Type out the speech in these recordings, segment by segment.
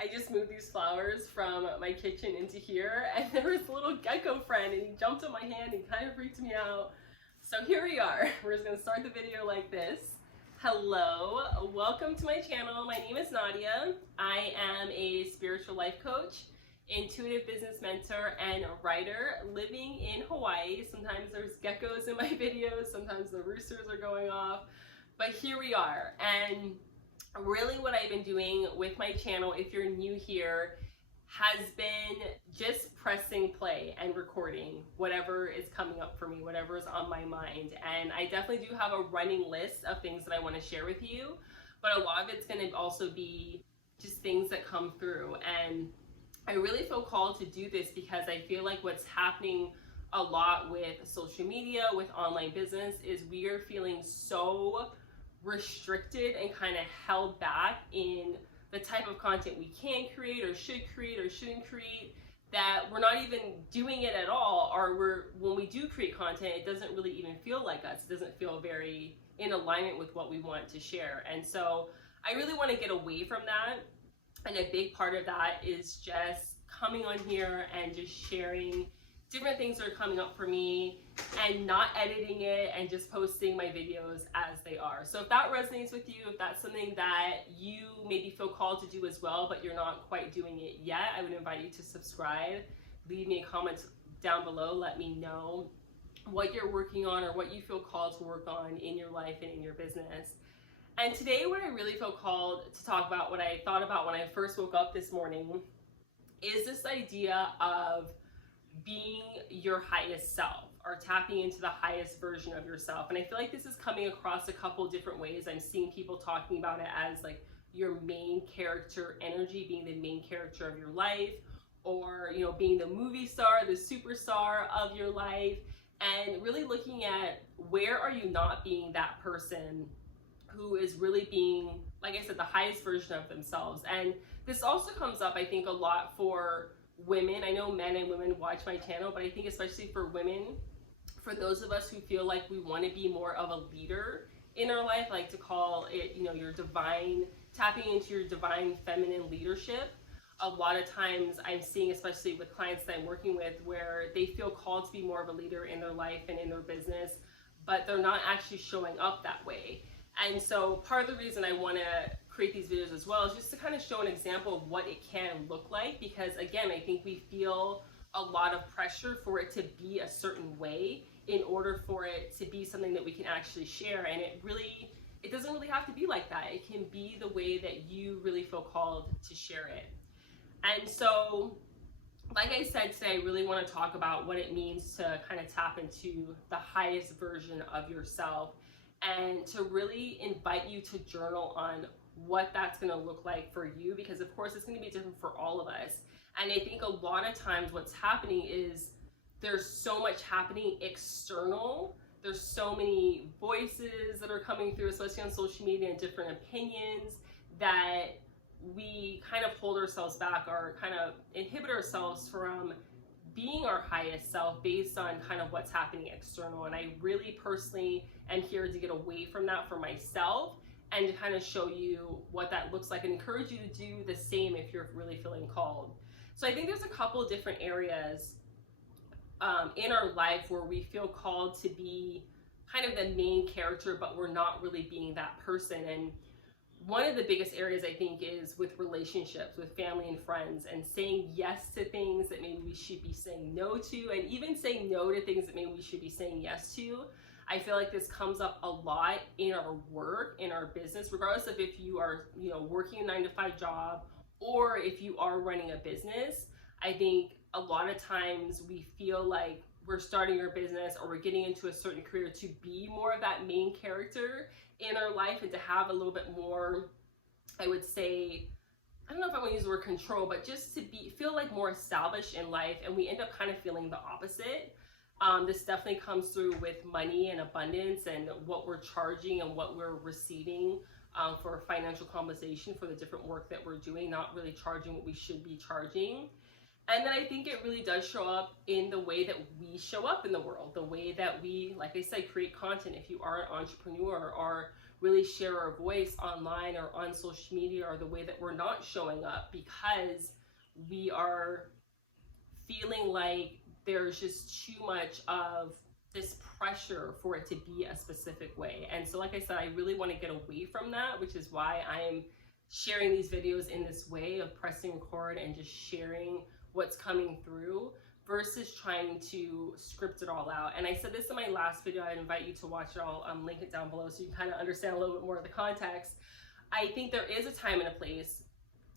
I just moved these flowers from my kitchen into here, and there was a little gecko friend, and he jumped on my hand and kind of freaked me out. So here we are. We're just gonna start the video like this. Hello, welcome to my channel. My name is Nadia. I am a spiritual life coach, intuitive business mentor, and a writer living in Hawaii. Sometimes there's geckos in my videos, sometimes the roosters are going off, but here we are. And really what I've been doing with my channel, if you're new here, has been just pressing play and recording whatever is coming up for me, whatever is on my mind. And I definitely do have a running list of things that I want to share with you, but a lot of it's going to also be just things that come through. And I really feel called to do this because I feel like what's happening a lot with social media, with online business, is we are feeling so restricted and kind of held back in the type of content we can create or shouldn't create, that we're not even doing it at all, or when we do create content, it doesn't really even feel like us. It doesn't feel very in alignment with what we want to share. And so I really want to get away from that, and a big part of that is just coming on here and just sharing different things that are coming up for me and not editing it and just posting my videos as they are. So if that resonates with you, if that's something that you maybe feel called to do as well, but you're not quite doing it yet, I would invite you to subscribe. Leave me a comment down below. Let me know what you're working on or what you feel called to work on in your life and in your business. And today, what I really feel called to talk about, what I thought about when I first woke up this morning, is this idea of being your highest self, or tapping into the highest version of yourself. And I feel like this is coming across a couple different ways. I'm seeing people talking about it as like your main character energy, being the main character of your life, or being the movie star, the superstar of your life, and really looking at where are you not being that person who is really being, like I said, the highest version of themselves. And this also comes up, I think, a lot for women. I know men and women watch my channel, but I think especially for women, for those of us who feel like we want to be more of a leader in our life, I like to call it, your divine, tapping into your divine feminine leadership. A lot of times I'm seeing, especially with clients that I'm working with, where they feel called to be more of a leader in their life and in their business, but they're not actually showing up that way. And so part of the reason I want to create these videos as well is just to kind of show an example of what it can look like, because again, I think we feel a lot of pressure for it to be a certain way in order for it to be something that we can actually share. And it doesn't really have to be like that. It can be the way that you really feel called to share it. And so, like I said today, I really want to talk about what it means to kind of tap into the highest version of yourself, and to really invite you to journal on what that's going to look like for you, because of course it's going to be different for all of us. And I think a lot of times what's happening is there's so much happening external. There's so many voices that are coming through, especially on social media, and different opinions, that we kind of hold ourselves back or kind of inhibit ourselves from being our highest self based on kind of what's happening external. And I really personally am here to get away from that for myself, and to kind of show you what that looks like and encourage you to do the same if you're really feeling called. So I think there's a couple of different areas in our life where we feel called to be kind of the main character, but we're not really being that person. And one of the biggest areas, I think, is with relationships, with family and friends, and saying yes to things that maybe we should be saying no to, and even saying no to things that maybe we should be saying yes to. I feel like this comes up a lot in our work, in our business, regardless of if you are, working a 9-to-5 job or if you are running a business. I think a lot of times we feel like we're starting our business or we're getting into a certain career to be more of that main character in our life, and to have a little bit more, I would say, I don't know if I want to use the word control, but just to feel like more established in life. And we end up kind of feeling the opposite. This definitely comes through with money and abundance and what we're charging and what we're receiving for financial compensation for the different work that we're doing, not really charging what we should be charging. And then I think it really does show up in the way that we show up in the world, the way that we, like I said, create content. If you are an entrepreneur, or really share our voice online or on social media, or the way that we're not showing up because we are feeling like there's just too much of this pressure for it to be a specific way. And so like I said, I really want to get away from that, which is why I'm sharing these videos in this way of pressing record and just sharing what's coming through versus trying to script it all out. And I said this in my last video. I invite you to watch it. I'll link it down below so you can kind of understand a little bit more of the context. I think there is a time and a place,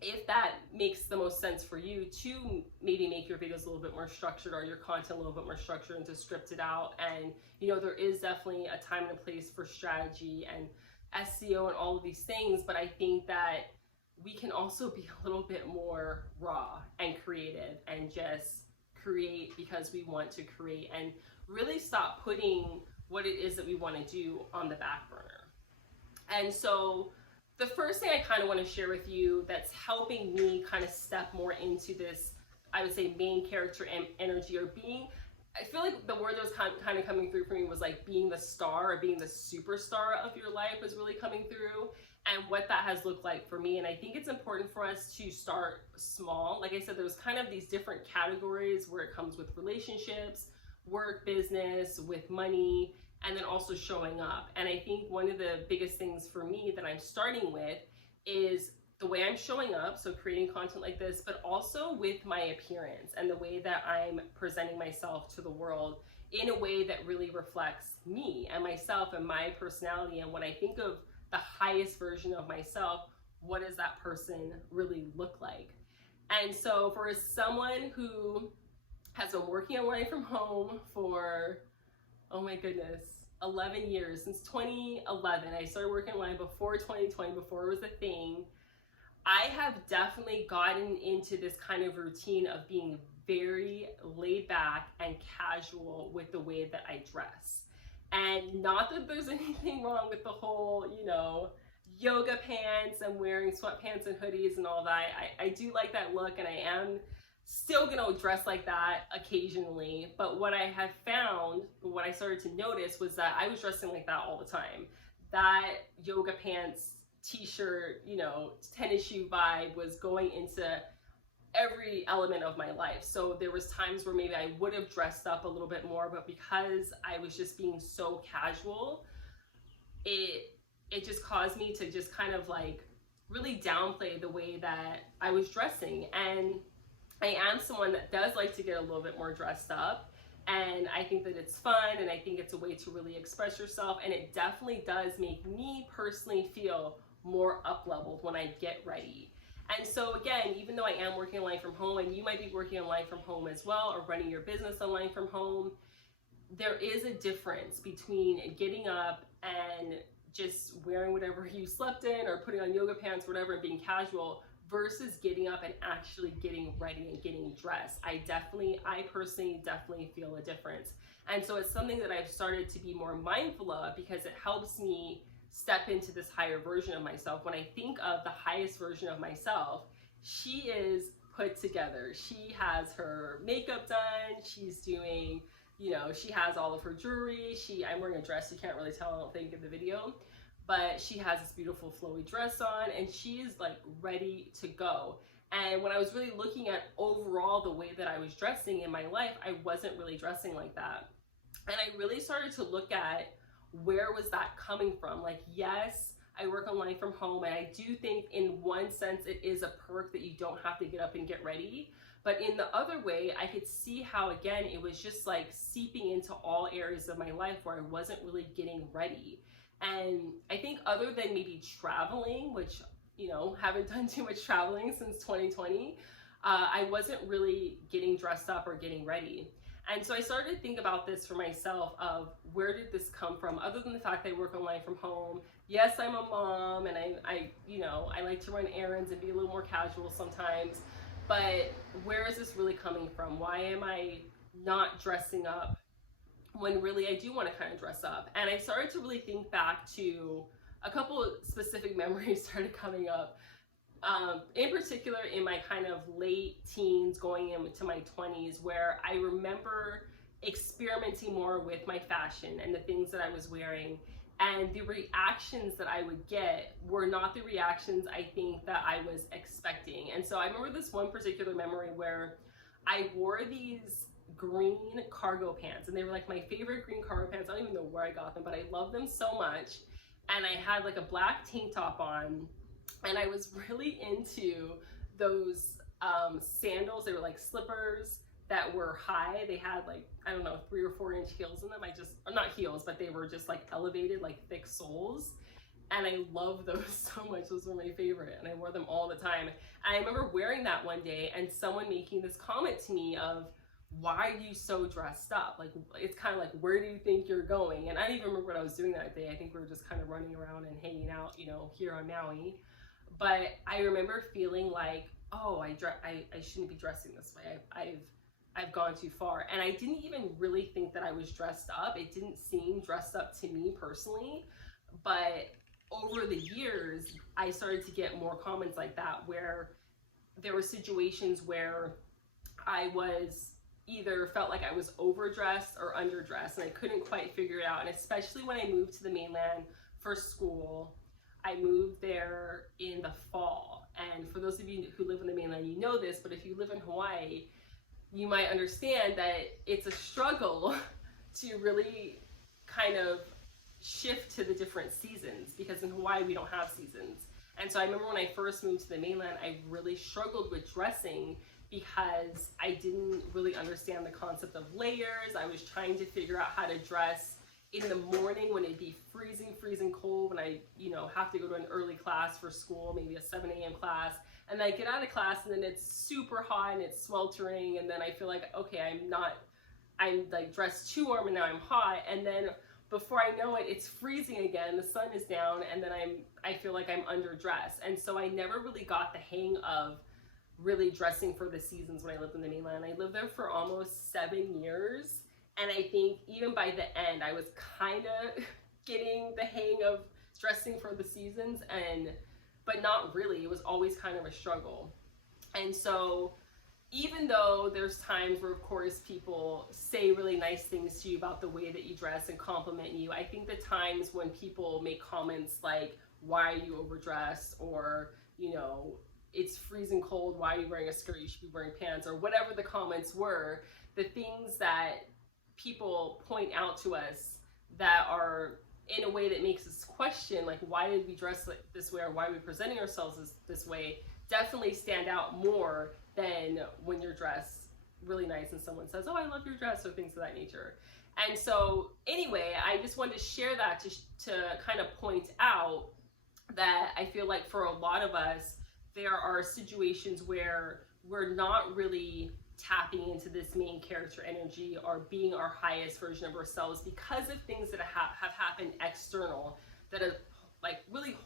if that makes the most sense for you, to maybe make your videos a little bit more structured, or your content a little bit more structured, and to script it out. And you know, there is definitely a time and a place for strategy and SEO and all of these things, but I think that we can also be a little bit more raw and creative and just create because we want to create, and really stop putting what it is that we want to do on the back burner. And so the first thing I kind of want to share with you that's helping me kind of step more into this, I would say, main character energy, or being, I feel like the word that was kind of coming through for me was like being the star, or being the superstar of your life was really coming through, and what that has looked like for me. And I think it's important for us to start small. Like I said, there's kind of these different categories where it comes with relationships, work, business, with money, and then also showing up. And I think one of the biggest things for me that I'm starting with is the way I'm showing up, so creating content like this, but also with my appearance and the way that I'm presenting myself to the world in a way that really reflects me and myself and my personality. And when I think of the highest version of myself, what does that person really look like? And so for someone who has been working online from home for, oh my goodness, 11 years, since 2011. I started working online before 2020, before it was a thing. I have definitely gotten into this kind of routine of being very laid back and casual with the way that I dress. And not that there's anything wrong with the whole, you know, yoga pants and wearing sweatpants and hoodies and all that. I do like that look, and I am still gonna dress like that occasionally. But what I have found, what I started to notice, was that I was dressing like that all the time. That yoga pants, t-shirt, you know, tennis shoe vibe was going into every element of my life. So there was times where maybe I would have dressed up a little bit more, but because I was just being so casual, it just caused me to just kind of like really downplay the way that I was dressing. And I am someone that does like to get a little bit more dressed up, and I think that it's fun, and I think it's a way to really express yourself, and it definitely does make me personally feel more up-leveled when I get ready. And so again, even though I am working online from home, and you might be working online from home as well, or running your business online from home, there is a difference between getting up and just wearing whatever you slept in, or putting on yoga pants, whatever, and being casual, versus getting up and actually getting ready and getting dressed. I personally definitely feel a difference. And so it's something that I've started to be more mindful of, because it helps me step into this higher version of myself. When I think of the highest version of myself, she is put together. She has her makeup done. She's doing, you know, she has all of her jewelry. I'm wearing a dress. You can't really tell, I don't think, in the video. But she has this beautiful flowy dress on, and she's like ready to go. And when I was really looking at overall the way that I was dressing in my life, I wasn't really dressing like that. And I really started to look at, where was that coming from? Like, yes, I work online from home, and I do think in one sense it is a perk that you don't have to get up and get ready. But in the other way, I could see how, again, it was just like seeping into all areas of my life where I wasn't really getting ready. And I think other than maybe traveling, which, you know, haven't done too much traveling since 2020, I wasn't really getting dressed up or getting ready. And so I started to think about this for myself, of where did this come from, other than the fact that I work online from home. Yes, I'm a mom, and I you know, I like to run errands and be a little more casual sometimes, but where is this really coming from? Why am I not dressing up when really I do want to kind of dress up? And I started to really think back to a couple of specific memories started coming up. In particular, in my kind of late teens going into my 20s, where I remember experimenting more with my fashion and the things that I was wearing. And the reactions that I would get were not the reactions I think that I was expecting. And so I remember this one particular memory where I wore these green cargo pants, and they were like my favorite green cargo pants. I don't even know where I got them, but I love them so much. And I had like a black tank top on, and I was really into those sandals. They were like slippers that were high. They had like, I don't know, 3 or 4 inch heels in them. Or not heels, but they were just like elevated, like thick soles. And I love those so much. Those were my favorite, and I wore them all the time. And I remember wearing that one day and someone making this comment to me of, why are you so dressed up? Like, it's kind of like, where do you think you're going? And I don't even remember what I was doing that day. I think we were just kind of running around and hanging out, you know, here on Maui. But I remember feeling like, oh, I shouldn't be dressing this way. I've gone too far. And I didn't even really think that I was dressed up. It didn't seem dressed up to me personally. But over the years, I started to get more comments like that, where there were situations where I was either felt like I was overdressed or underdressed, and I couldn't quite figure it out. And especially when I moved to the mainland for school, I moved there in the fall. And for those of you who live in the mainland, you know this, but if you live in Hawaii, you might understand that it's a struggle to really kind of shift to the different seasons, because in Hawaii we don't have seasons. And so I remember when I first moved to the mainland, I really struggled with dressing because I didn't really understand the concept of layers. I was trying to figure out how to dress in the morning when it'd be freezing cold, when I, you know, have to go to an early class for school, maybe a 7 a.m. class. And then I get out of class and then it's super hot and it's sweltering. And then I feel like, okay, I'm like dressed too warm and now I'm hot. And then before I know it, it's freezing again, the sun is down, and then I feel like I'm underdressed. And so I never really got the hang of really dressing for the seasons when I lived in the mainland. I lived there for almost 7 years. And I think even by the end, I was kind of getting the hang of dressing for the seasons, but not really. It was always kind of a struggle. And so even though there's times where, of course, people say really nice things to you about the way that you dress and compliment you, I think the times when people make comments like, why are you overdressed? Or, you know, it's freezing cold, why are you wearing a skirt? You should be wearing pants, or whatever the comments were, the things that people point out to us that are in a way that makes us question, like, why did we dress like this way, or why are we presenting ourselves this way, definitely stand out more than when you're dressed really nice and someone says, oh, I love your dress, or things of that nature. And so anyway, I just wanted to share that to kind of point out that I feel like for a lot of us, there are situations where we're not really tapping into this main character energy or being our highest version of ourselves because of things that have happened external that have like really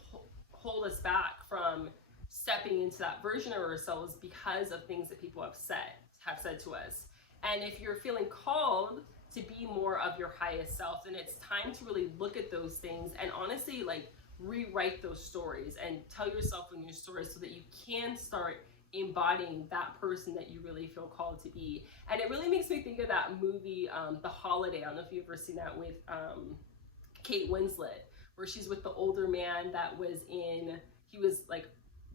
hold us back from stepping into that version of ourselves because of things that people have said to us. And if you're feeling called to be more of your highest self, then it's time to really look at those things and honestly like rewrite those stories and tell yourself a new story so that you can start embodying that person that you really feel called to be. And it really makes me think of that movie, The Holiday. I don't know if you've ever seen that, with Kate Winslet, where she's with the older man that he was like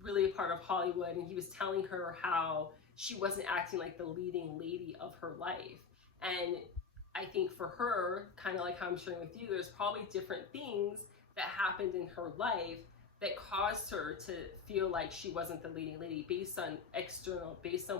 really a part of Hollywood, and he was telling her how she wasn't acting like the leading lady of her life. And I think for her, kind of like how I'm sharing with you, there's probably different things that happened in her life that caused her to feel like she wasn't the leading lady based on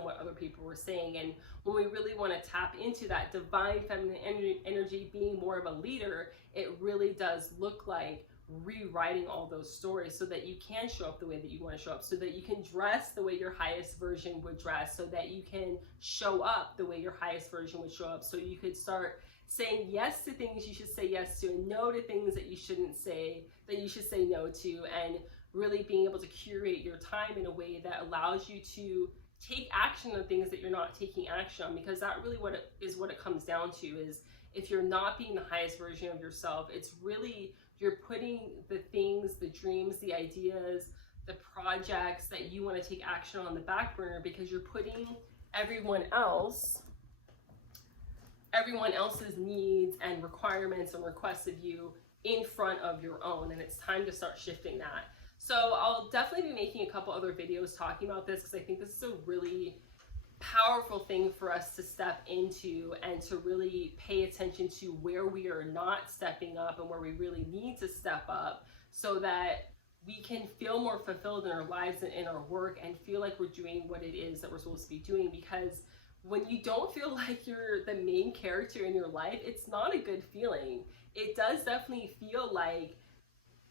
what other people were saying. And when we really want to tap into that divine feminine energy, being more of a leader, it really does look like rewriting all those stories so that you can show up the way that you want to show up, so that you can dress the way your highest version would dress, so that you can show up the way your highest version would show up, so you could start saying yes to things you should say yes to, and no to things that you shouldn't say, that you should say no to, and really being able to curate your time in a way that allows you to take action on things that you're not taking action on. Because that really what it comes down to is, if you're not being the highest version of yourself, it's really, you're putting the things, the dreams, the ideas, the projects that you want to take action on the back burner, because you're putting everyone else's needs and requirements and requests of you in front of your own, and it's time to start shifting that. So I'll definitely be making a couple other videos talking about this, because I think this is a really powerful thing for us to step into, and to really pay attention to where we are not stepping up and where we really need to step up, so that we can feel more fulfilled in our lives and in our work, and feel like we're doing what it is that we're supposed to be doing. Because when you don't feel like you're the main character in your life, it's not a good feeling. It does definitely feel like,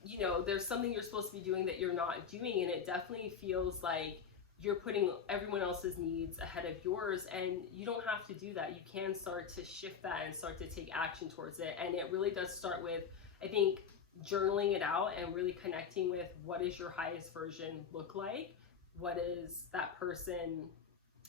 you know, there's something you're supposed to be doing that you're not doing, and it definitely feels like you're putting everyone else's needs ahead of yours, and you don't have to do that. You can start to shift that and start to take action towards it. And it really does start with, I think, journaling it out and really connecting with, what does your highest version look like? What is that person,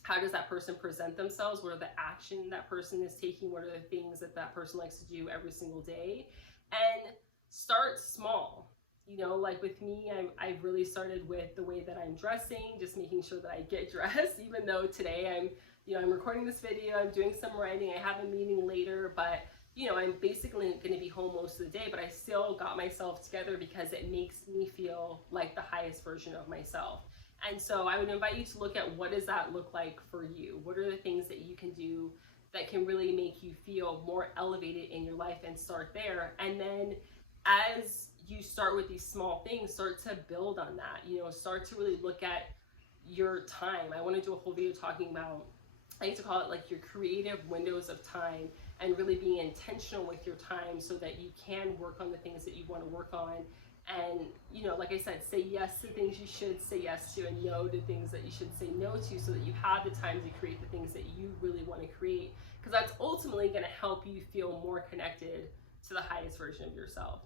how does that person present themselves? What are the action that person is taking? What are the things that that person likes to do every single day? And start small. You know, like with me, I've really started with the way that I'm dressing, just making sure that I get dressed, even though today I'm recording this video, I'm doing some writing, I have a meeting later, but you know, I'm basically going to be home most of the day, but I still got myself together because it makes me feel like the highest version of myself. And so I would invite you to look at, what does that look like for you? What are the things that you can do that can really make you feel more elevated in your life, and start there. And then as you start with these small things, start to build on that, you know, start to really look at your time. I want to do a whole video talking about, I like to call it like your creative windows of time, and really being intentional with your time so that you can work on the things that you want to work on. And, you know, like I said, say yes to things you should say yes to, and no to things that you should say no to, so that you have the time to create the things that you really want to create, because that's ultimately going to help you feel more connected to the highest version of yourself.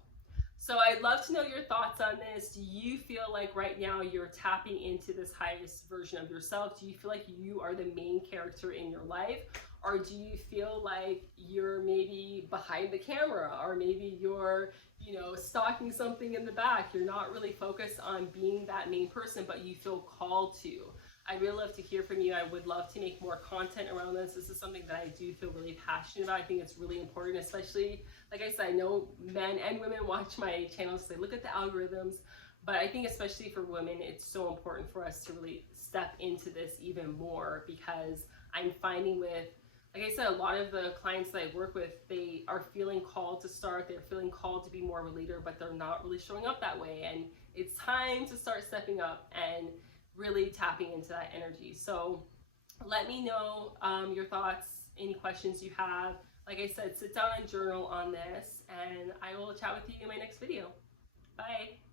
So I'd love to know your thoughts on this. Do you feel like right now you're tapping into this highest version of yourself? Do you feel like you are the main character in your life? Or do you feel like you're maybe behind the camera, or maybe you're, you know, stalking something in the back? You're not really focused on being that main person, but you feel called to. I'd really love to hear from you. I would love to make more content around this. This is something that I do feel really passionate about. I think it's really important, especially, like I said, I know men and women watch my channel, so they look at the algorithms, but I think especially for women, it's so important for us to really step into this even more, because I'm finding with, like I said, a lot of the clients that I work with, they are feeling called to start, they're feeling called to be more of a leader, but they're not really showing up that way. And it's time to start stepping up and really tapping into that energy. So let me know your thoughts, any questions you have. Like I said, sit down and journal on this, and I will chat with you in my next video. Bye.